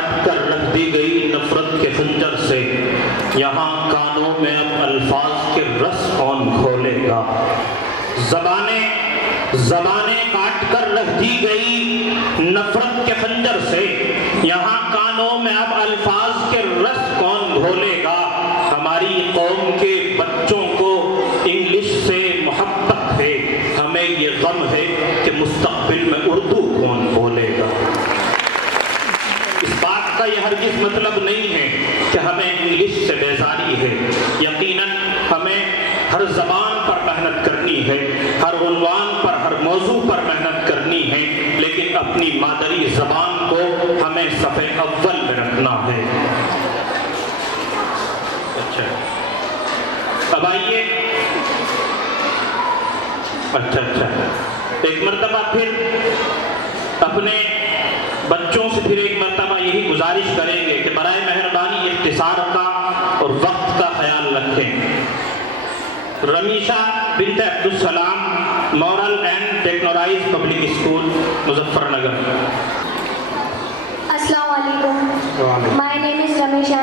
काट कर रख दी गई नफरत के खंजर से, यहाँ कानों में अब अल्फाज के रस कौन खोलेगा। ज़बाने काट कर रख दी गई नफरत के खंजर से, यहाँ कानों में अब अल्फाज के रस कौन घोलेगा। हमारी कौम के बच्चों को इंग्लिश से मोहब्बत है, हमें ये गम है कि मुस्तक़बिल में उर्दू कौन बोलेगा। इस बात का यह हरगिज़ मतलब नहीं है कि हमें इंग्लिश से बेजारी है। यकीनन हमें हर ज़बान पर मेहनत करनी है, हर उन्वान पर, हर मौजू पर मेहनत करनी है, लेकिन अपनी मादरी ज़बान को हमें सफ़े अव्वल में रखना है। अच्छा, अब आइए। अच्छा, एक मर्तबा फिर अपने बच्चों से फिर एक मर्तबा यही गुजारिश करेंगे कि बराए मेहरबानी इख्तिसार का और वक्त का ख्याल रखें। रमीशा bint Abdul Salam, moral and technorise public school, Muzaffarnagar. अस्सलाम वालेकुम। My name is रमीशा।